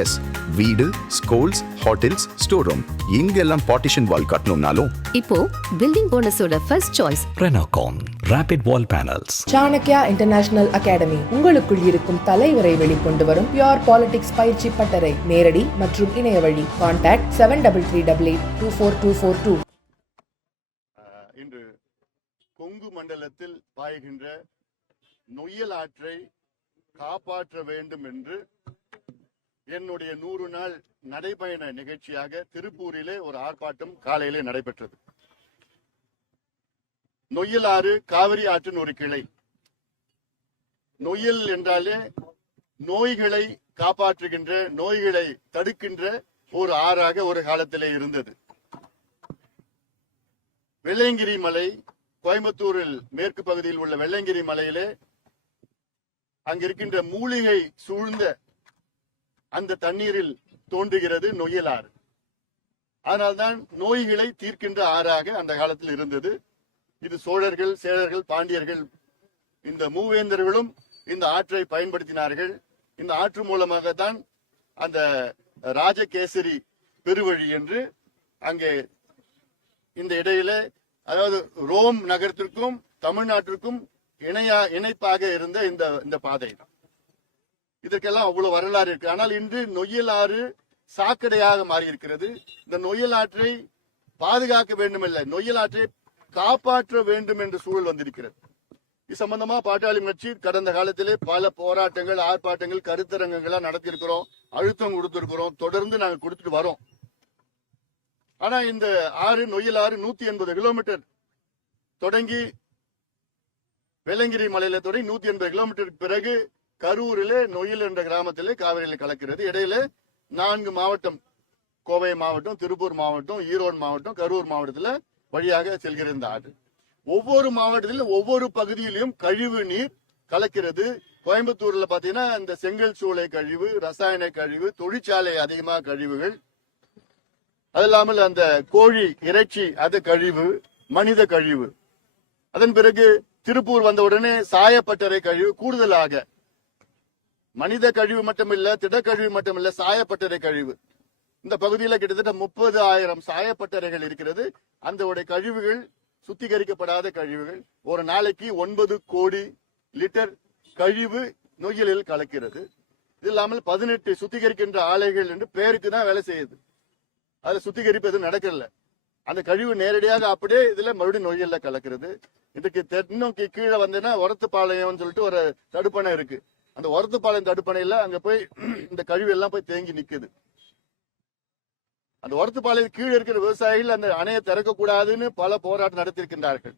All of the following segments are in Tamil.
எஸ் வீடு ஸ்கூல்ஸ் ஹோட்டல்ஸ் ஸ்டோர் ரூம் இங்கெல்லாம் பார்ட்டிஷன் வால் கட்டணும்னாலும். இப்போ building போனஸோட first choice Renocon Rapid Wall Panels. Chanakya international academy உங்களுக்குள் இருக்கும் தலைவரை வெளிக்கொண்டு வரும் பியோர் பாலிடிக்ஸ் பயிற்சி பட்டறை. நேரடி மற்றும் இணைய வழி. Contact seven double three double eight two four two four two இன்று கொங்கு மண்டலத்தில் பாய்கின்ற நொய்யல் ஆற்றை காப்பாற்ற வேண்டும் என்று என்னுடைய நூறு நாள் நடைபயண நிகழ்ச்சியாக திருப்பூரிலே ஒரு ஆர்ப்பாட்டம் காலையிலே நடைபெற்றது. நொய்யல் ஆறு காவிரி ஆற்றின் ஒரு கிளை. நொய்யல் என்றாலே நோய்களை காப்பாற்றுகின்ற நோய்களை தடுக்கின்ற ஒரு ஆறாக ஒரு காலத்திலே இருந்தது. வெள்ளையங்கிரி மலை கோயம்புத்தூரில் மேற்கு பகுதியில் உள்ள வெள்ளையங்கிரி மலையிலே அங்கிருக்கின்ற மூலிகை சூழ்ந்த அந்த தண்ணீரில் தோன்றுகிறது நொயலாறு அதனால்தான் நோய்களை தீர்க்கின்ற ஆறாக அந்த காலத்தில் இருந்தது. இது சோழர்கள் சேழர்கள் பாண்டியர்கள் இந்த மூவேந்தர்களும் இந்த ஆற்றை பயன்படுத்தினார்கள். இந்த ஆற்று மூலமாக தான் அந்த ராஜகேசரி பெருவழி என்று அங்கே இந்த இடையில அதாவது ரோம் நகரத்திற்கும் தமிழ்நாட்டிற்கும் இணையா இணைப்பாக இருந்த இந்த இந்த பாதை தான். இதற்கெல்லாம் அவ்வளவு வரலாறு இருக்கு. ஆனால் இன்று நொய்யல் ஆறு சாக்கடையாக மாறி இருக்கிறது இந்த நொய்யல் ஆற்றை பாதுகாக்க வேண்டுமில்லை. நொய்யல் ஆற்றை காப்பாற்ற வேண்டும் என்ற சூழல் வந்திருக்கிறது. இது சம்பந்தமா பாட்டாளி கட்சி கடந்த காலத்திலே பல போராட்டங்கள் ஆர்ப்பாட்டங்கள் கருத்தரங்கங்களா நடத்தியிருக்கிறோம். அழுத்தம் கொடுத்திருக்கிறோம். தொடர்ந்து நாங்க கொடுத்துட்டு வரோம். ஆனா இந்த ஆறு நொய்யல் ஆறு நூத்தி எண்பது கிலோமீட்டர் தொடங்கி வெள்ளங்கிரி மலையில தொடங்கி நூத்தி எண்பது கிலோமீட்டருக்கு பிறகு கரூரிலே நொயில் என்ற கிராமத்திலே காவிரியில் கலக்கிறது. இடையில நான்கு மாவட்டம் கோவை மாவட்டம் திருப்பூர் மாவட்டம் ஈரோடு மாவட்டம் கரூர் மாவட்டத்தில் வழியாக செல்கிற இந்த ஆறு ஒவ்வொரு மாவட்டத்திலும் ஒவ்வொரு பகுதியிலும் கழிவு நீர் கலக்கிறது. கோயம்புத்தூர்ல பாத்தீங்கன்னா இந்த செங்கல் சூளை கழிவு ரசாயன கழிவு தொழிற்சாலை அதிகமாக கழிவுகள். அது இல்லாமல் அந்த கோழி இறைச்சி அது கழிவு மனித கழிவு. அதன் பிறகு திருப்பூர் வந்த உடனே சாயப்பட்டறை கழிவு கூடுதலாக மனித கழிவு மட்டுமில்ல திடக்கழிவு மட்டுமில்ல சாயப்பட்டறை கழிவு. இந்த பகுதியில் கிட்டத்தட்ட முப்பது ஆயிரம் சாயப்பட்டறைகள் இருக்கிறது. அந்த உடைய கழிவுகள் சுத்திகரிக்கப்படாத கழிவுகள் ஒரு நாளைக்கு ஒன்பது கோடி லிட்டர் கழிவு நொய்யலில் கலக்கிறது. இது இல்லாமல் பதினெட்டு சுத்திகரிக்கின்ற ஆலைகள் என்று பேருக்கு தான் வேலை செய்யுது. அதுல சுத்திகரிப்பு எதுவும் நடக்கல. அந்த கழிவு நேரடியாக அப்படியே இதுல மறுபடியும் நொய்யல்ல கலக்கிறது. இதுக்கு தென்னோக்கி கீழே வந்தேன்னா ஒரத்துப்பாளையம்னு சொல்லிட்டு ஒரு தடுப்பணை இருக்கு. அந்த ஒரத்துப்பாளையம் தடுப்பணையில அங்க போய் இந்த கழிவு எல்லாம் போய் தேங்கி நிக்குது. அந்த ஒரத்துப்பாளையம் கீழே இருக்கிற விவசாயிகள் அந்த அணையை திறக்க கூடாதுன்னு பல போராட்டம் நடத்தியிருக்கின்றார்கள்.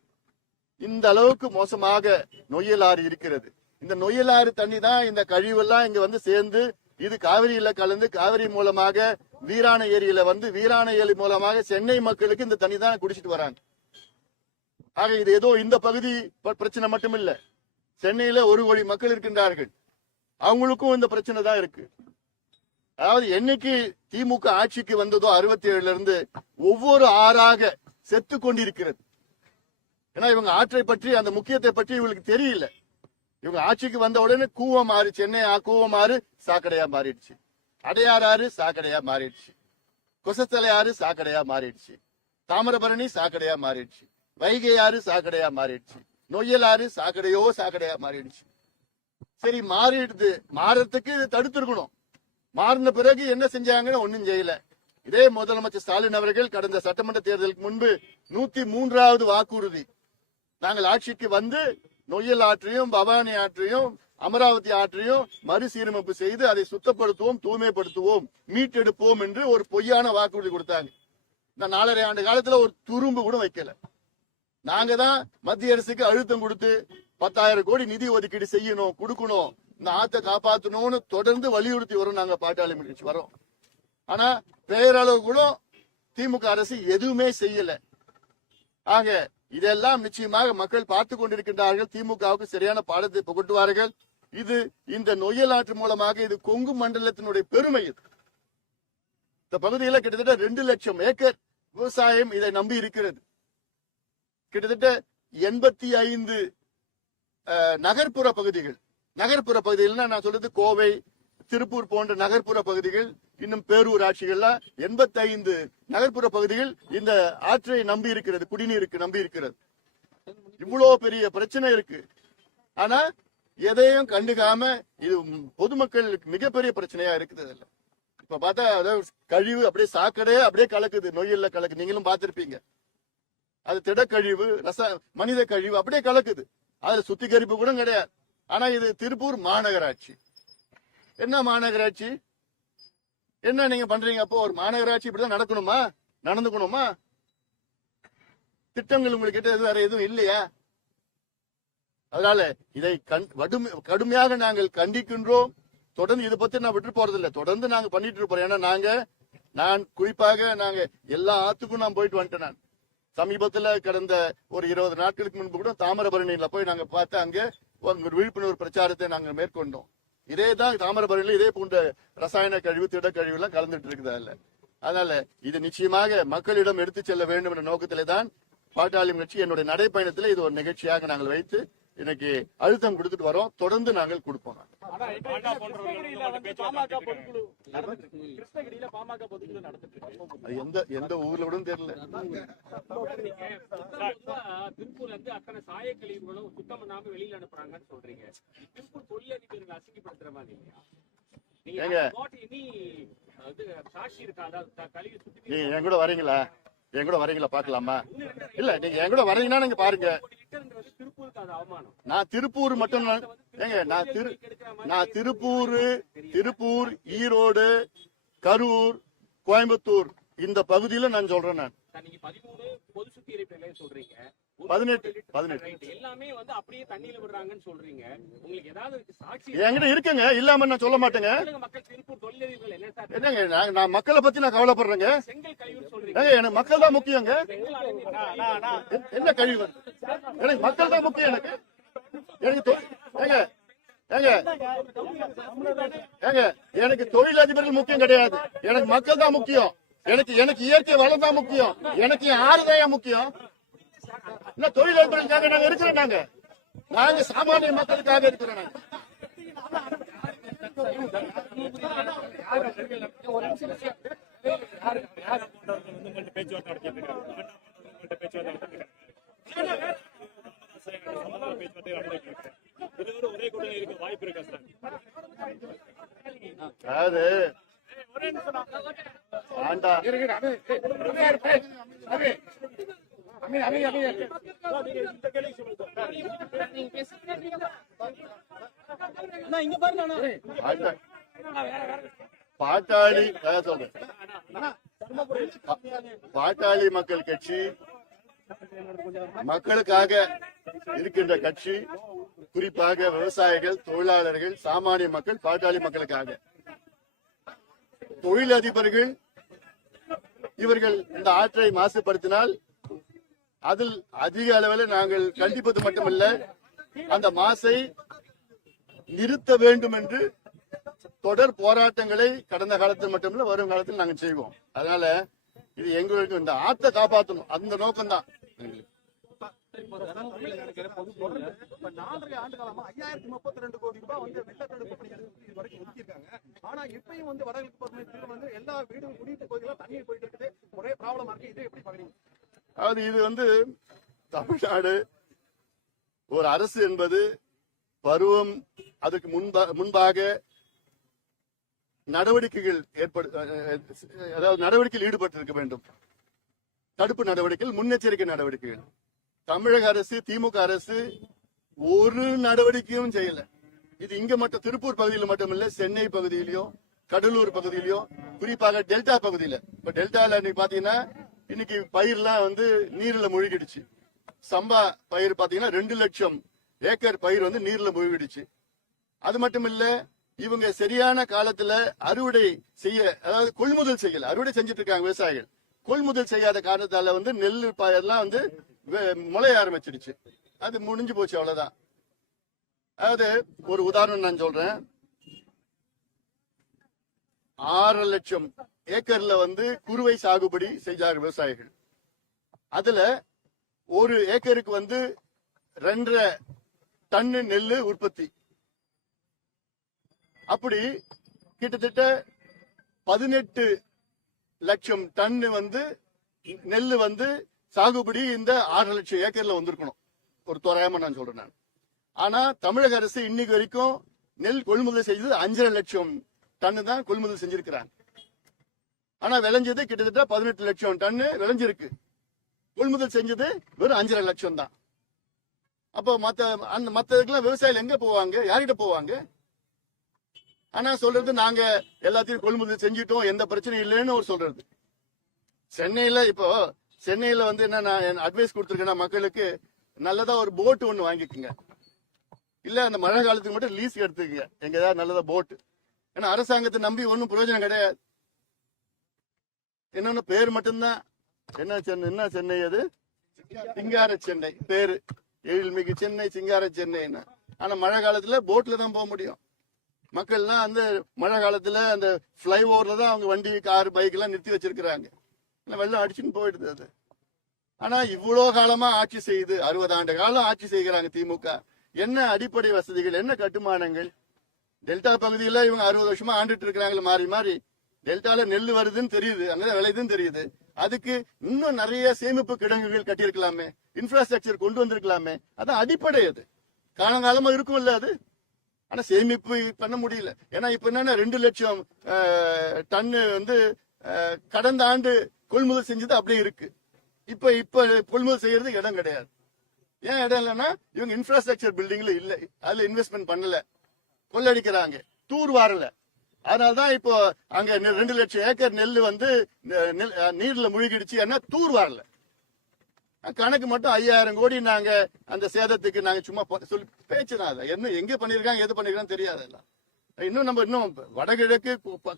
இந்த அளவுக்கு மோசமாக நொய்யலாறு இருக்கிறது. இந்த நொய்யலாறு தண்ணி தான் இந்த கழிவெல்லாம் இங்க வந்து சேர்ந்து இது காவிரியில கலந்து காவிரி மூலமாக வீராண ஏரியில வந்து வீராண ஏரி மூலமாக சென்னை மக்களுக்கு இந்த தண்ணி தான் குடிச்சிட்டு வராங்க. ஆக இது ஏதோ இந்த பகுதி பிரச்சனை மட்டும் இல்ல சென்னையில ஒரு கோடி மக்கள் இருக்கின்றார்கள். அவங்களுக்கும் இந்த பிரச்சனை தான் இருக்கு. அதாவது என்னைக்கு திமுக ஆட்சிக்கு வந்ததோ அறுபத்தி ஏழுல இருந்து ஒவ்வொரு ஆறாக செத்து கொண்டிருக்கிறது. ஏன்னா இவங்க ஆற்றை பற்றி அந்த முக்கியத்தை பற்றி இவங்களுக்கு தெரியல. இவங்க ஆட்சிக்கு வந்த உடனே கூவம் மாறு சென்னை ஆ- கூவம் ஆறு சாக்கடையா மாறிடுச்சு. அடையாறு ஆறு சாக்கடையா மாறிடுச்சு. கொசத்தலை ஆறு சாக்கடையா மாறிடுச்சு. தாமிரபரணி சாக்கடையா மாறிடுச்சு. வைகை ஆறு சாக்கடையா மாறிடுச்சு. நொய்யல் ஆறு சாக்கடையோ சாக்கடையா மாறிடுச்சு. சரி மாறிடுது. மாறத்துக்கு இது தடுத்திருக்கணும். மாறின பிறகு என்ன செஞ்சாங்கன்னு ஒண்ணும் செய்யல. இதே முதலமைச்சர் ஸ்டாலின் அவர்கள் கடந்த சட்டமன்ற தேர்தலுக்கு முன்பு நூத்தி மூன்றாவது வாக்குறுதி. நாங்கள் ஆட்சிக்கு வந்து நொய்யல் ஆற்றையும் பவானி ஆற்றையும் அமராவதி ஆற்றையும் மறுசீரமைப்பு செய்து அதை சுத்தப்படுத்துவோம் தூய்மைப்படுத்துவோம் மீட்டெடுப்போம் என்று ஒரு பொய்யான வாக்குறுதி கொடுத்தாங்க. இந்த நாலரை ஆண்டு காலத்துல ஒரு துரும்பு கூட வைக்கல. நாங்க தான் மத்திய அரசுக்கு அழுத்தம் கொடுத்து பத்தாயிரம் கோடி நிதி ஒதுக்கீடு செய்யணும் கொடுக்கணும் இந்த ஆத்தை காப்பாத்தணும்னு தொடர்ந்து வலியுறுத்தி வரோம் நாங்க பாட்டாளி முயற்சி வரோம். ஆனா பெயரளவு கூட திமுக அரசு எதுவுமே செய்யல. ஆக இதெல்லாம் நிச்சயமாக மக்கள் பார்த்து கொண்டிருக்கின்றார்கள். திமுகவுக்கு சரியான பாடத்தை புகட்டுவார்கள். இது இந்த நொய்யல் ஆற்று மூலமாக இது கொங்கு மண்டலத்தினுடைய பெருமை இது. இந்த பகுதியில் கிட்டத்தட்ட ரெண்டு லட்சம் ஏக்கர் விவசாயம் இதை நம்பி இருக்கிறது. கிட்டத்தட்ட எண்பத்தி ஐந்து நகர்ப்புற பகுதிகள். நகர்ப்புற பகுதிகள்னா நான் சொல்றது கோவை திருப்பூர் போன்ற நகர்ப்புற பகுதிகள் இன்னும் பேரூராட்சிகள்ல எண்பத்தைந்து நகர்ப்புற பகுதிகள் இந்த ஆற்றை நம்பி இருக்கிறது குடிநீருக்கு நம்பி இருக்கிறது. இவ்வளவு பெரிய பிரச்சனை இருக்கு. ஆனா எதையும் கண்டுக்காம இது பொதுமக்களுக்கு மிகப்பெரிய பிரச்சனையா இருக்குது அதுல. இப்ப பார்த்தா அதாவது கழிவு அப்படியே சாக்கடையே அப்படியே கலக்குது நொய்யல்ல கலக்கு நீங்களும் பார்த்திருப்பீங்க. அது திடக்கழிவு ரச மனித கழிவு அப்படியே கலக்குது. அதுல சுத்திகரிப்பு கூட கிடையாது. ஆனா இது திருப்பூர் மாநகராட்சி. என்ன மாநகராட்சி? என்ன நீங்க பண்றீங்க அப்போ? ஒரு மாநகராட்சி இப்படிதான் நடக்கணுமா? நடந்துக்கணுமா? திட்டங்கள் உங்களுக்கு கிட்ட எதுவும் வேற எதுவும் இல்லையா? அதனால இதை கண் கடுமையாக நாங்கள் கண்டிக்கின்றோம். தொடர்ந்து இதை பத்தி நான் விட்டு போறதில்லை. தொடர்ந்து நாங்க பண்ணிட்டு இருப்போம். ஏன்னா நாங்க நான் குறிப்பாக நாங்க எல்லா ஆத்துக்கும் நான் போயிட்டு வந்துட்டேன் நான். சமீபத்துல கடந்த ஒரு இருபது நாட்களுக்கு முன்பு கூட தாமிரபரணியில போய் நாங்க பார்த்து அங்க ஒரு விழிப்புணர்வு பிரச்சாரத்தை நாங்க மேற்கொண்டோம். இதே தான் தாமிரபரணியில இதே போன்ற ரசாயன கழிவு திடக்கழிவு எல்லாம் கலந்துட்டு இருக்குது அதுல. அதனால இது நிச்சயமாக மக்களிடம் எடுத்து செல்ல வேண்டும் என்ற நோக்கத்திலே தான் பாட்டாளி கட்சி என்னுடைய நடைப்பயணத்துல இது ஒரு நிகழ்ச்சியாக நாங்கள் வைத்து இன்னைக்கு அழுத்தம் கொடுத்துட்டு வரோம். தொடர்ந்து நாங்கள் கொடுப்போம். எந்த எந்த ஊர்ல கூட தெரியல. என் கூட வரீங்களா? என் கூட வரீங்களா? பாக்கலாமா இல்ல நீங்க என் கூட வரீங்கன்னா நீங்க பாருங்க. நான் திருப்பூர் மட்டும் ஏங்க நான் திரு நான் திருப்பூர் திருப்பூர் ஈரோடு கரூர் கோயம்புத்தூர் இந்த பகுதியில நான் சொல்றேன் நான். பதினெட்டு, லிட்டர் பதினெட்டு. எல்லாமே வந்து அப்படியே தண்ணியில விடுறாங்கன்னு சொல்றீங்க. உங்களுக்கு ஏதாவது இதுக்கு சாட்சி என்கிட்ட இருக்குங்க. இல்லாம நான் சொல்ல மாட்டேங்க. சொல்லுங்க மக்கள் திருப்பூர் தொழிலதிபர்கள் என்ன சார் என்னங்க நான் நான் மக்களை பத்தி நான் கவலைப்படுறேங்க. எனக்கு மக்கள் தான் முக்கியங்க. என்ன கழிவு? எனக்கு மக்கள் தான் முக்கியம் எனக்கு. எனக்கு ஏங்க ஏங்க. ஏங்க எனக்கு தொழிலதிபர்கள் முக்கியம் கிடையாது. எனக்கு மக்கள் தான் முக்கியம். எனக்கு எனக்கு இயற்கை வளம் தான் முக்கியம். எனக்கு என் ஆறுதான் முக்கியம். இல்ல தொழிலதிபர்களுக்காக நாங்க இருக்கிறோம் நாங்க? நாங்க சாமானிய மக்களுக்காக இருக்கிறோம் நாங்க. அதாவது ஆண்டா. ஆண்டா. பாட்டாளி அதான் சொல்றேன். பா- பாட்டாளி மக்கள் கட்சி மக்களுக்காக இருக்கின்ற கட்சி குறிப்பாக விவசாயிகள் தொழிலாளர்கள் சாமானிய மக்கள் பாட்டாளி மக்களுக்காக. தொழிலதிபர்கள் இவர்கள் இந்த ஆற்றை மாசுபடுத்தினால் அதில் அதிக அளவில் நாங்கள் கண்டிப்பது மட்டுமல்ல அந்த மாசை நிறுத்த வேண்டும் என்று தொடர் போராட்டங்களை கடந்த காலத்தில் மட்டுமல்ல வரும் காலத்தில் நாங்கள் செய்வோம். அதனால இது எங்களுக்கு இந்த ஆத்தை காப்பாற்றணும் அந்த நோக்கம் தான் நாலரை ஆண்டு காலமா ஐயாயிரத்தி முப்பத்தி ரெண்டு கோடி ரூபாய் வந்து வெள்ள தடுப்பு வரைக்கும் ஒதுக்கியிருக்காங்க ஆனா இப்பயும் வந்து வடகிழக்கு வந்து எல்லா வீடும் குடியிருப்பு தண்ணீர் போயிட்டு இருக்குது. ஒரே ப்ராப்ளமா இருக்கு. எப்படி பாக்குறீங்க அது இது வந்து தமிழ்நாடு ஒரு அரசு என்பது பருவம் அதுக்கு முன்பா முன்பாக நடவடிக்கைகள் ஏற்படு அதாவது நடவடிக்கையில் ஈடுபட்டிருக்க வேண்டும். தடுப்பு நடவடிக்கைகள் முன்னெச்சரிக்கை நடவடிக்கைகள். தமிழக அரசு திமுக அரசு ஒரு நடவடிக்கையும் செய்யல. இது இங்க மட்டும் திருப்பூர் பகுதியில் மட்டுமில்ல சென்னை பகுதியிலயும் கடலூர் பகுதியிலயும் குறிப்பாக டெல்டா பகுதியில. இப்ப டெல்டால இன்னைக்கு பாத்தீங்கன்னா இன்னைக்கு பயிர்லாம் வந்து நீர்ல மூழ்கிடுச்சு. சம்பா பயிர் பாத்தீங்கன்னா ரெண்டு லட்சம் ஏக்கர் பயிர் வந்து நீர்ல மூழ்கிடுச்சு. அது மட்டும் இல்ல இவங்க சரியான காலத்துல அறுவடை செய்ய அதாவது கொள்முதல் செய்யல. அறுவடை செஞ்சுட்டு இருக்காங்க விவசாயிகள். கொள்முதல் செய்யாத காரணத்தால வந்து நெல் பயிரெல்லாம் வந்து முளைய ஆரம்பிச்சிடுச்சு. அது முடிஞ்சு போச்சு அவ்வளவுதான். அதாவது ஒரு உதாரணம் நான் சொல்றேன். ஆறு லட்சம் ஏக்கர்ல வந்து குறுவை சாகுபடி செஞ்சார் விவசாயிகள். அதுல ஒரு ஏக்கருக்கு வந்து ரெண்டரை டன்னு நெல்லு உற்பத்தி. அப்படி கிட்டத்தட்ட பதினெட்டு லட்சம் டன்னு வந்து நெல் வந்து சாகுபடி இந்த ஆறு லட்சம் ஏக்கர்ல வந்திருக்கணும். ஒரு தோராயமா நான் சொல்றேன் நான். ஆனா தமிழக அரசு இன்னைக்கு வரைக்கும் நெல் கொள்முதல் செய்தது அஞ்சரை லட்சம் டன்னு தான் கொள்முதல் செஞ்சிருக்கிறாங்க. ஆனா விளைஞ்சது கிட்டத்தட்ட பதினெட்டு லட்சம் டன்னு விளைஞ்சிருக்கு. கொள்முதல் செஞ்சது வெறும் அஞ்சரை லட்சம் தான். அப்போ மத்த அந்த மத்ததுக்கெல்லாம் விவசாயிகள் எங்க போவாங்க? யார்கிட்ட போவாங்க? ஆனா சொல்றது நாங்க எல்லாத்தையும் கொள்முதல் செஞ்சிட்டோம் எந்த பிரச்சனையும் இல்லைன்னு ஒரு சொல்றது. சென்னையில இப்போ சென்னையில வந்து என்ன நான் அட்வைஸ் கொடுத்துருக்கேன்னா மக்களுக்கு நல்லதா ஒரு போட் ஒன்று வாங்கிக்கோங்க. இல்ல அந்த மழை காலத்துக்கு மட்டும் லீஸ் எடுத்துக்கங்க. எங்க ஏதாவது நல்லதா போட் ஏன்னா அரசாங்கத்தை நம்பி ஒன்றும் பிரயோஜனம் கிடையாது. என்னன்னு பேர் மட்டும்தான். என்ன சென்னை என்ன சென்னை அது? சிங்கார சென்னை. பேரு. எழில்மிகு சென்னை சிங்கார சென்னைன்னு. ஆனா மழை காலத்துல போட்ல தான் போக முடியும். மக்கள்லாம் அந்த மழை காலத்துல அந்த ஃபிளைஓவர்ல தான் அவங்க வண்டி கார் பைக் எல்லாம் நிறுத்தி வச்சிருக்கிறாங்க. வெள்ளம் அடிச்சுன்னு போயிடுது அது. ஆனா இவ்வளவு காலமா ஆட்சி செய்யுது அறுபது ஆண்டு காலம் ஆட்சி செய்கிறாங்க திமுக. என்ன அடிப்படை வசதிகள் என்ன கட்டுமானங்கள்? டெல்டா பகுதியில இவங்க அறுபது வருஷமா ஆண்டுட்டு இருக்கிறாங்களே மாறி மாறி. டெல்டால நெல் வருதுன்னு தெரியுது அங்கதான் விளையுதுன்னு தெரியுது. அதுக்கு இன்னும் நிறைய சேமிப்பு கிடங்குகள் கட்டியிருக்கலாமே இன்ஃப்ராஸ்ட்ரக்சர் கொண்டு வந்திருக்கலாமே. அதான் அடிப்படை அது. காலங்காலமா இருக்கும்ல அது. ஆனா சேமிப்பு பண்ண முடியல. ஏன்னா இப்ப என்னன்னா ரெண்டு லட்சம் டன்னு வந்து கடந்த ஆண்டு கொள்முதல் செஞ்சது அப்படியே இருக்கு. இப்ப இப்ப கொள்முதல் செய்யறதுக்கு இடம் கிடையாது. ஏன் இடம் இல்லைன்னா இவங்க இன்ஃப்ராஸ்ட்ரக்சர் பில்டிங்ல இல்ல. அதுல இன்வெஸ்ட்மெண்ட் பண்ணல. கொள்ளடிக்கிறாங்க. தூர் வாரல. அதனாலதான் இப்போ அங்க ரெண்டு லட்சம் ஏக்கர் நெல் வந்து நீர்ல முழுகிடுச்சு ஏன்னா தூர் வரல. கணக்கு மட்டும் ஐயாயிரம் கோடி நாங்க அந்த சேதத்துக்கு நாங்க சும்மா சொல்லி பேச்சு தான் அது. என்ன எங்க பண்ணிருக்காங்க எது பண்ணிருக்காங்க தெரியாது எல்லாம் இன்னும் நம்ம இன்னும் வடகிழக்கு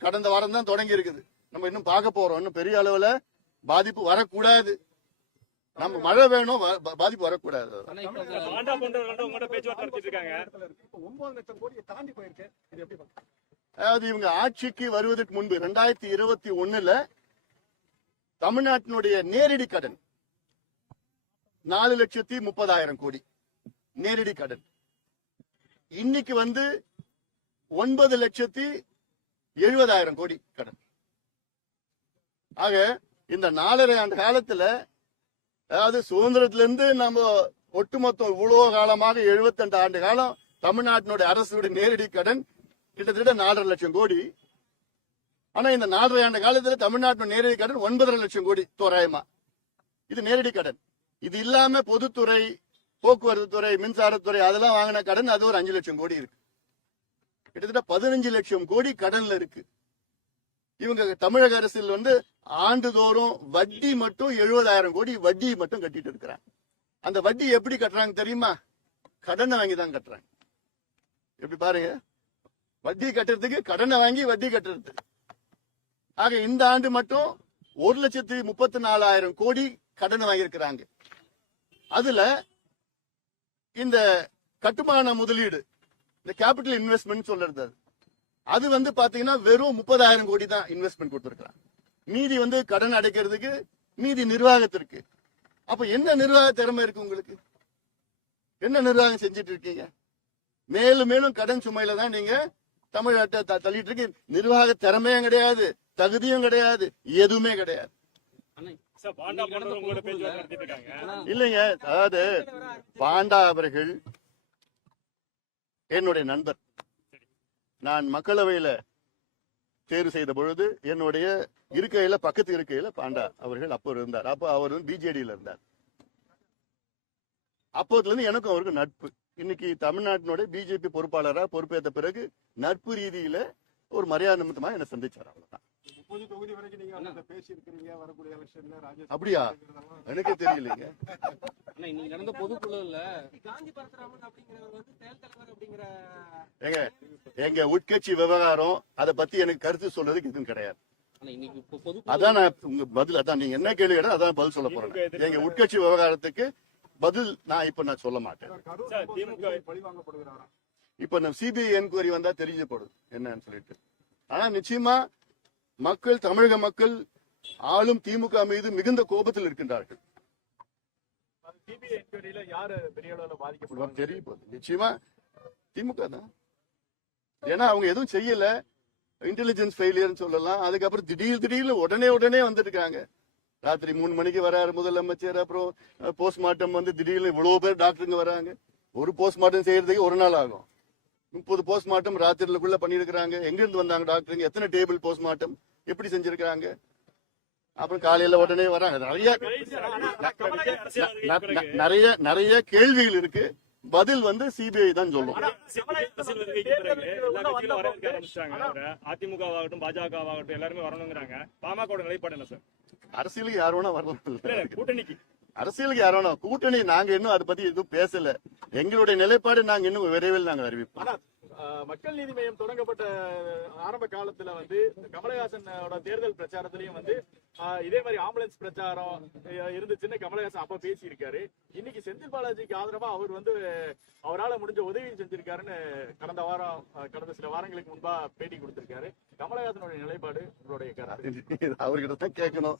கடந்த வாரம் தான் தொடங்கி இருக்குது. நம்ம இன்னும் பார்க்க போறோம். இன்னும் பெரிய அளவுல பாதிப்பு வரக்கூடாது. நம்ம மழை வேணும் பாதிப்பு வரக்கூடாது. ஒன்பது லட்சம் கோடியை தாண்டி போயிருக்கு இது எப்படி பாக்குறீங்க? அதாவது இவங்க ஆட்சிக்கு வருவதற்கு முன்பு ரெண்டாயிரத்தி இருபத்தி ஒண்ணுல தமிழ்நாட்டினுடைய நேரடி கடன் நாலு லட்சத்தி முப்பதாயிரம் கோடி. நேரடி கடன். இன்னைக்கு வந்து ஒன்பது லட்சத்தி எழுபதாயிரம் கோடி கடன். ஆக இந்த நாலரை ஆண்டு காலத்துல அதாவது சுதந்திரத்துல இருந்து நம்ம ஒட்டுமொத்தம் இவ்வளவு காலமாக 72 ஆண்டு காலம் தமிழ்நாட்டினுடைய அரசுடைய நேரடி கடன் கிட்டத்தட்ட நாலரை லட்சம் கோடி. ஆனா இந்த நாலரை ஆண்டு காலத்துல தமிழ்நாட்டின் நேரடி கடன் ஒன்பதரை லட்சம் கோடி தோராயமா. இது நேரடி கடன். இது இல்லாம பொதுத்துறை போக்குவரத்து துறை மின்சாரத்துறை அதெல்லாம் வாங்கின கடன் அது ஒரு அஞ்சு லட்சம் கோடி இருக்கு. கிட்டத்தட்ட பதினஞ்சு லட்சம் கோடி கடன்ல இருக்கு. இவங்க தமிழக அரசில் வந்து ஆண்டுதோறும் வட்டி மட்டும் எழுபதாயிரம் கோடி வட்டி மட்டும் கட்டிட்டு இருக்கிறாங்க. அந்த வட்டி எப்படி கட்டுறாங்க தெரியுமா? கடனை வாங்கி தான் கட்டுறாங்க. எப்படி பாருங்க. வட்டி கட்டுறதுக்கு கடனை வாங்கி வட்டி கட்டுறது. ஆக இந்த ஆண்டு மட்டும் ஒரு லட்சத்தி முப்பத்தி நாலாயிரம் கோடி கடனை வாங்கியிருக்கிறாங்க. அதுல இந்த கட்டுமான முதலீடு இந்த கேபிட்டல் இன்வெஸ்ட்மெண்ட் சொல்றது அது. அது வந்து பாத்தீங்கன்னா வெறும் முப்பதாயிரம் கோடி தான் இன்வெஸ்ட்மெண்ட் கொடுத்துருக்காங்க மீதி வந்து கடன் அடைக்கிறதுக்கு மீதி நிர்வாகத்திற்கு. அப்ப என்ன நிர்வாக திறமை இருக்கு உங்களுக்கு? என்ன நிர்வாகம் செஞ்சிட்டு இருக்கீங்க? மேலும் மேலும் கடன் சுமையில தான் நீங்க தமிழ்நாட்டை தள்ளிட்டு இருக்கு நிர்வாக திறமையும் கிடையாது தகுதியும் கிடையாது எதுவுமே கிடையாது. பாண்டா உங்களோட இல்லைங்க அதாவது பாண்டா அவர்கள் என்னுடைய நண்பர். நான் மக்களவையில தேர்வு செய்த பொழுது என்னுடைய இருக்கையில பக்கத்து இருக்கையில பாண்டா அவர்கள் அப்போ இருந்தார். அப்போ அவர் பிஜேடியில இருந்தார். அப்போதுல இருந்து எனக்கும் அவருக்கும் நட்பு. இன்னைக்கு தமிழ்நாட்டினுடைய பிஜேபி பொறுப்பாளரா பொறுப்பேற்ற பிறகு நட்பு ரீதியில ஒரு மரியாதை நிமித்தமா என்ன சந்திச்சார் அவ்வளவுதான். அப்படியா? எனக்கே தெரியலைங்க. நடந்த பொதுக்குழுல காந்தி பரசுராமன் அப்படிங்கிறவர் வந்து செயல் தலைவர் அப்படிங்கிற ஏங்க எங்க உட்கட்சி விவகாரம் அதை பத்தி எனக்கு கருத்து சொல்றதுக்கு எதுவும் கிடையாது. அதான் நான் உங்க பதில் அதான் நீங்க என்ன கேள்வி அதான் பதில் சொல்ல போறேன். எங்க உட்கட்சி விவகாரத்துக்கு பதில் நான் இப்ப நான் சொல்ல மாட்டேன். இப்ப நம்ம சிபிஐ என்கொயரி வந்தா தெரிஞ்சப்படும் என்னன்னு சொல்லிட்டு. ஆனா நிச்சயமா மக்கள் தமிழக மக்கள் ஆளும் திமுக மீது மிகுந்த கோபத்தில் இருக்கின்றார்கள். தெரிய போகுது. நிச்சயமா திமுக தான். ஏன்னா அவங்க எதுவும் செய்யல. இன்டெலிஜென்ஸ் ஃபெயிலியர்னு சொல்லலாம். அதுக்கப்புறம் திடீர் திடீர்னு உடனே உடனே வந்துருக்காங்க. ராத்திரி மூணு மணிக்கு வராரு முதலமைச்சர் அப்புறம் போஸ்ட்மார்ட்டம் வந்து திடீர்னு இவ்வளவு பேர் டாக்டருங்க வராங்க. ஒரு போஸ்ட்மார்ட்டம் செய்யறதுக்கு ஒரு நாள் ஆகும். முப்பது போஸ்ட்மார்ட்டம் ராத்திரிக்குள்ள பண்ணிருக்கிறாங்க எங்க இருந்து வந்தாங்க டாக்டருங்க எத்தனை டேபிள் போஸ்ட்மார்ட்டம் எப்படி செஞ்சிருக்காங்க அப்புறம் காலையில உடனே வராங்க. நிறைய நிறைய நிறைய கேள்விகள் இருக்கு. பதில் வந்து சிபிஐ தான் சொல்லும். அதிமுகவாகட்டும் பாஜகவாகட்டும் எல்லாருமே வரணுங்கிறாங்க. பாமக நிலைப்பாடு என்ன சார்? அரசியலுக்கு யார் வேணா வரலாம் கூட்டணிக்கு. அரசியலுக்கு யார் வேணா கூட்டணி நாங்க இன்னும் அதை பத்தி எதுவும் பேசல. எங்களுடைய நிலைப்பாடு நாங்க இன்னும் விரைவில் நாங்க அறிவிப்போம். மக்கள் நீதி மையம் தொடங்கப்பட்ட ஆரம்ப காலத்துல வந்து கமலஹாசனோட தேர்தல் பிரச்சாரத்திலயும் வந்து இதே மாதிரி ஆம்புலன்ஸ் பிரச்சாரம் இருந்துச்சுன்னு கமலஹாசன் அப்ப பேசியிருக்காரு. இன்னைக்கு செந்தில் பாலாஜிக்கு ஆதரவா அவர் வந்து அவரால முடிஞ்ச உதவி செஞ்சிருக்காருன்னு கடந்த வாரம் கடந்த சில வாரங்களுக்கு முன்பா பேட்டி கொடுத்திருக்காரு. கமலஹாசனுடைய நிலைப்பாடு உங்களுடைய அவர்கிட்ட தான் கேட்கணும்.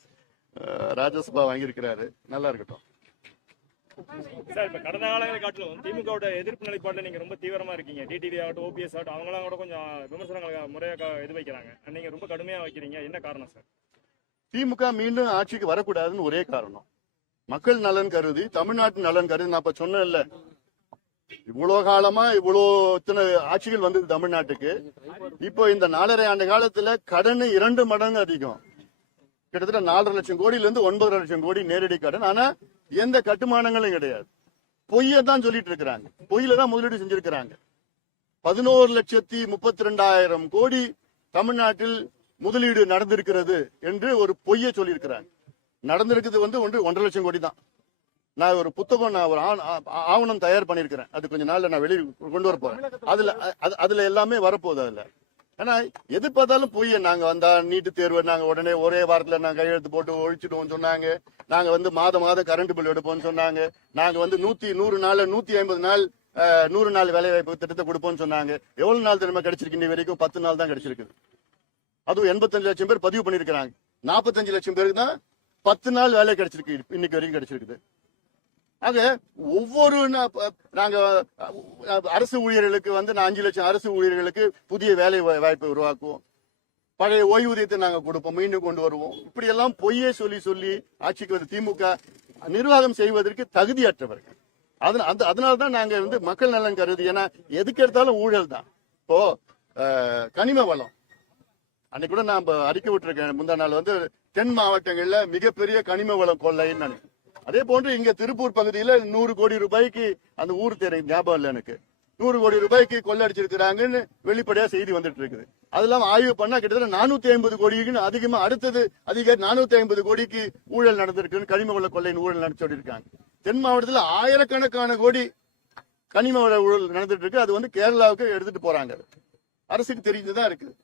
ராஜசபா ராஜ்யசபா வாங்கியிருக்கிறாரு. நல்லா இருக்கட்டும். சார் இப்ப கடந்த காலங்களை காட்டிலும் திமுகவோட எதிர்ப்பு நிலைப்பாடுல நீங்க ரொம்ப தீவிரமா இருக்கீங்க. டிடிவி ஆகட்டும் ஓபிஎஸ் ஆகட்டும் அவங்களாம் கூட கொஞ்சம் விமர்சனங்களை முறையாக இது வைக்கிறாங்க. நீங்க ரொம்ப கடுமையா வைக்கிறீங்க. என்ன காரணம் சார்? திமுக மீண்டும் ஆட்சிக்கு வரக்கூடாதுன்னு ஒரே காரணம். மக்கள் நலன் கருதி தமிழ்நாட்டு நலன் கருதி நான் இப்ப சொன்னேன்ல. இவ்வளவு காலமா இவ்வளவு இத்தனை ஆட்சிகள் வந்தது தமிழ்நாட்டுக்கு. இப்போ இந்த நாலரை ஆண்டு காலத்துல கடன் இரண்டு மடங்கு அதிகம். கிட்டத்தட்ட நாலரை லட்சம் கோடியில இருந்து ஒன்பதரை லட்சம் கோடி நேரடி கடன். ஆனா எந்த கட்டுமானங்களும் கிடையாது. பொய்யை தான் சொல்லிட்டு இருக்கிறாங்க. பொய்யில தான் முதலீடு செஞ்சிருக்கிறாங்க. பதினோரு லட்சத்தி முப்பத்தி ரெண்டாயிரம் கோடி தமிழ்நாட்டில் முதலீடு நடந்திருக்கிறது என்று ஒரு பொய்யை சொல்லியிருக்கிறாங்க. நடந்திருக்கிறது வந்து ஒன்று ஒன்றரை லட்சம் கோடி தான். நான் ஒரு புத்தகம் நான் ஒரு ஆ- ஆவணம் தயார் பண்ணியிருக்கிறேன். அது கொஞ்ச நாள்ல நான் வெளியே கொண்டு வர போறேன். அதுல அது- அதுல எல்லாமே வரப்போகுது அதுல. ஆனா எது பார்த்தாலும் பொய் நாங்க வந்தா நீட்டு தேர்வு நாங்க உடனே ஒரே வாரத்துல நாங்க கையெழுத்து போட்டு ஒழிச்சிடுவோம் சொன்னாங்க. நாங்க வந்து மாதம் மாதம் கரண்ட் பில் எடுப்போம்னு சொன்னாங்க. நாங்க வந்து நூத்தி நூறு நாள்ல நூத்தி ஐம்பது நாள் நூறு நாள் வேலை வாய்ப்பு திட்டத்தை கொடுப்போம்னு சொன்னாங்க. எவ்வளவு நாள் திரும்ப கிடைச்சிருக்கு இன்னி வரைக்கும்? பத்து நாள் தான் கிடைச்சிருக்கு. அதுவும் எண்பத்தஞ்சு லட்சம் பேர் பதிவு பண்ணிருக்கிறாங்க நாற்பத்தஞ்சு லட்சம் பேருக்கு தான் பத்து நாள் வேலை கிடைச்சிருக்கு. இன்னைக்கு வரைக்கும் கிடைச்சிருக்குது. ஆக ஒவ்வொரு நாங்க அரசு ஊழியர்களுக்கு வந்து நான் அஞ்சு லட்சம் அரசு ஊழியர்களுக்கு புதிய வேலை வாய்ப்பை உருவாக்குவோம். பழைய ஓய்வூதியத்தை நாங்க கொடுப்போம் மீண்டும் கொண்டு வருவோம். இப்படி எல்லாம் பொய்யே சொல்லி சொல்லி ஆட்சிக்கு வந்து திமுக நிர்வாகம் செய்வதற்கு தகுதியற்றவர்கள். அதனால அந்த அதனாலதான் நாங்க வந்து மக்கள் நலன் கருது ஏன்னா எதுக்கு எடுத்தாலும் ஊழல் தான். இப்போ கனிம வளம். அன்னைக்கு கூட நான் அறிக்கை விட்டுருக்கேன் முந்தா நாள் வந்து தென் மாவட்டங்கள்ல மிகப்பெரிய கனிம வளம் கொள்ளைன்னு நினைக்கிறேன் அதே போன்று இங்க திருப்பூர் பகுதியில நூறு கோடி ரூபாய்க்கு அந்த ஊர் தெரியும் ஞாபகம் இல்லை எனக்கு. நூறு கோடி ரூபாய்க்கு கொள்ளடிச்சிருக்கிறாங்கன்னு வெளிப்படையா செய்தி வந்துட்டு இருக்குது. அதெல்லாம் ஆய்வு பண்ணா கிட்டத்தட்ட நானூத்தி ஐம்பது கோடிக்குன்னு அதிகமா அடுத்தது அதிக நானூத்தி ஐம்பது கோடிக்கு ஊழல் நடந்திருக்குன்னு கனிம வள கொள்ளையின் ஊழல் நடந்து சொல்லியிருக்காங்க. தென் மாவட்டத்துல ஆயிரக்கணக்கான கோடி கனிம வள ஊழல் நடந்துட்டு இருக்கு. அது வந்து கேரளாவுக்கு எடுத்துட்டு போறாங்க. அரசுக்கு தெரிஞ்சுதான் இருக்குது.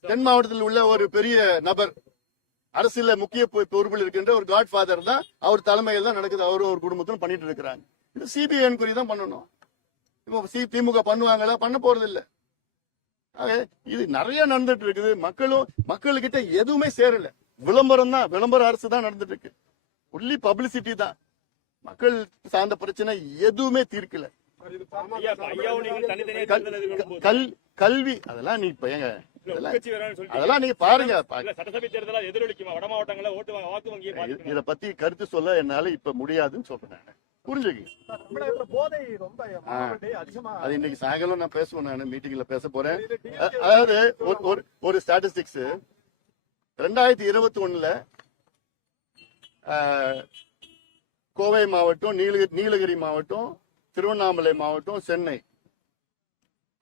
தென் மாவட்டத்தில் உள்ள ஒரு பெரிய நபர் அரசியல முக்கிய பொறுப்பில் இருக்கின்ற ஒரு காட்ஃபாதர் தான் அவர் தலைமையில் தான் நடக்குது அவரும் ஒரு குடும்பத்திலும் பண்ணிட்டு இருக்கிறாங்க. இது சிபிஐ என்கொயரி தான் பண்ணணும். இப்போ சி திமுக பண்ணுவாங்களா? பண்ண போறது இல்ல இது நிறைய நடந்துட்டு இருக்குது. மக்களும் மக்கள்கிட்ட எதுவுமே சேரல. விளம்பரம் தான் விளம்பர அரசு தான் நடந்துட்டு இருக்கு. ஒன்லி பப்ளிசிட்டி தான். மக்கள் சார்ந்த பிரச்சனை எதுவுமே தீர்க்கல. கல்வி அதெல்லாம் நீ இப்ப ஏங்க அதெல்லாம் நீங்க பாருங்க சட்டசபை தேர்தலா எதிரொலிக்குமா? வட மாவட்டங்கள்ல ஓட்டு வாக்கு பாதிக்குமா? இத பத்தி கருத்து சொல்ல என்னால இப்ப முடியாதுன்னு சொல்றேன் அது இன்னைக்கு சாயங்காலம் நான் பேசுவேன் நான் மீட்டிங்ல பேச போறேன். அதாவது ஒரு- ஒரு ஒரு ஸ்டாட்டிஸ்டிக்ஸ் ரெண்டாயிரத்தி இருபத்தி ஒண்ணுல கோவை மாவட்டம் நீலகிரி நீலகிரி மாவட்டம் திருவண்ணாமலை மாவட்டம் சென்னை.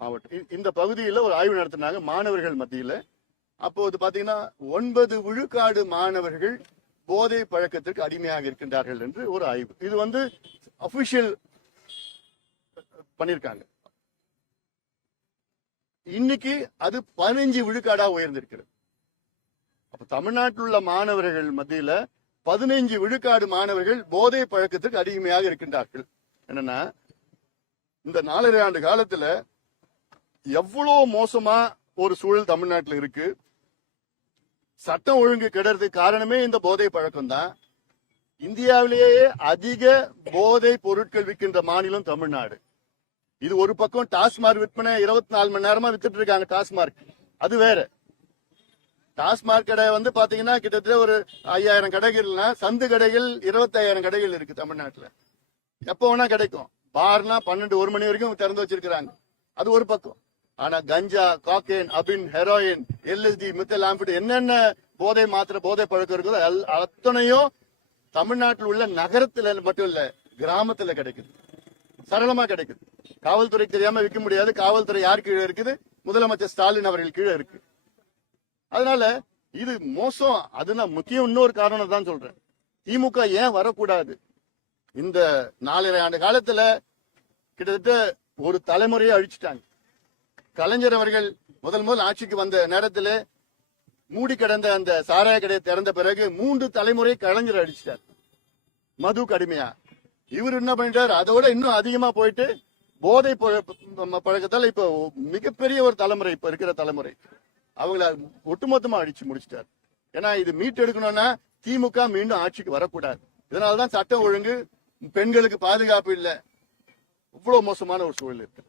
மாவட்டம். இந்த பகுதியில் ஒரு ஆய்வு நடத்தினாங்க மாணவர்கள் மத்தியில. அப்போது பாத்தீங்கன்னா ஒன்பது விழுக்காடு மாணவர்கள் போதை பழக்கத்திற்கு அடிமையாக இருக்கின்றார்கள் என்று ஒரு ஆய்வு. இது வந்து அபிஷியல் பண்ணியிருக்காங்க இன்னைக்கு அது பதினஞ்சு விழுக்காடா உயர்ந்திருக்கிறது. அப்ப தமிழ்நாட்டில் உள்ள மாணவர்கள் மத்தியில பதினைஞ்சு விழுக்காடு மாணவர்கள் போதை பழக்கத்திற்கு அடிமையாக இருக்கின்றார்கள். என்னன்னா இந்த நாலரை ஆண்டு காலத்துல எவ்வளவு மோசமா ஒரு சூழல் தமிழ்நாட்டில் இருக்கு? சட்டம் ஒழுங்கு கெடுறதுக்கு காரணமே இந்த போதை பழக்கம் தான் இந்தியாவிலேயே அதிக போதை பொருட்கள் விற்கின்ற மாநிலம் தமிழ்நாடு. இது ஒரு பக்கம் டாஸ்மார்க் விற்பனை இருபத்தி நாலு மணி நேரமா வித்துட்டு இருக்காங்க டாஸ்மார்க் அது வேற. டாஸ்மார்க் கடை வந்து பாத்தீங்கன்னா கிட்டத்தட்ட ஒரு ஐயாயிரம் கடைகள்னா சந்து கடைகள் இருபத்தாயிரம் கடைகள் இருக்கு தமிழ்நாட்டுல. எப்போ வேணா கிடைக்கும். பார்னா பன்னெண்டு ஒரு மணி வரைக்கும் திறந்து வச்சிருக்கிறாங்க. அது ஒரு பக்கம். ஆனா கஞ்சா காக்கேன் அபின் ஹெரோயின் எல்எஸ்டி மித்தல் ஆம்பிட் என்னென்ன போதை மாத்திர போதை பழக்கம் இருக்குதோ எல்- அத்தனையும் தமிழ்நாட்டில் உள்ள நகரத்துல மட்டும் இல்ல கிராமத்துல கிடைக்குது. சரளமா கிடைக்குது. காவல்துறை தெரியாம விற்க முடியாது. காவல்துறை யார் கீழே இருக்குது? முதலமைச்சர் ஸ்டாலின் அவர்கள் கீழே இருக்கு. அதனால இது மோசம். அதுனா முக்கியம் இன்னொரு காரணம் தான் சொல்றேன். திமுக ஏன் வரக்கூடாது? இந்த நாலரை ஆண்டு காலத்துல கிட்டத்தட்ட ஒரு தலைமுறையை அழிச்சிட்டாங்க. கலைஞர் அவர்கள் முதல் முதல் ஆட்சிக்கு வந்த நேரத்தில் மூடி கிடந்த அந்த சாராய கடையை திறந்த பிறகு மூன்று தலைமுறை கலைஞர் அடிச்சிட்டார். மது கடுமையா. இவர் என்ன பண்ணிட்டார்? அதோட இன்னும் அதிகமா போயிட்டு போதை பழ- இப்ப மிகப்பெரிய ஒரு தலைமுறை இப்ப இருக்கிற தலைமுறை. அவங்கள ஒட்டுமொத்தமா அடிச்சு முடிச்சிட்டார். ஏன்னா இது மீட்டெடுக்கணும்னா திமுக மீண்டும் ஆட்சிக்கு வரக்கூடாது. இதனாலதான் சட்டம் ஒழுங்கு பெண்களுக்கு பாதுகாப்பு இல்லை. இவ்வளவு மோசமான ஒரு சூழல் இருக்கு.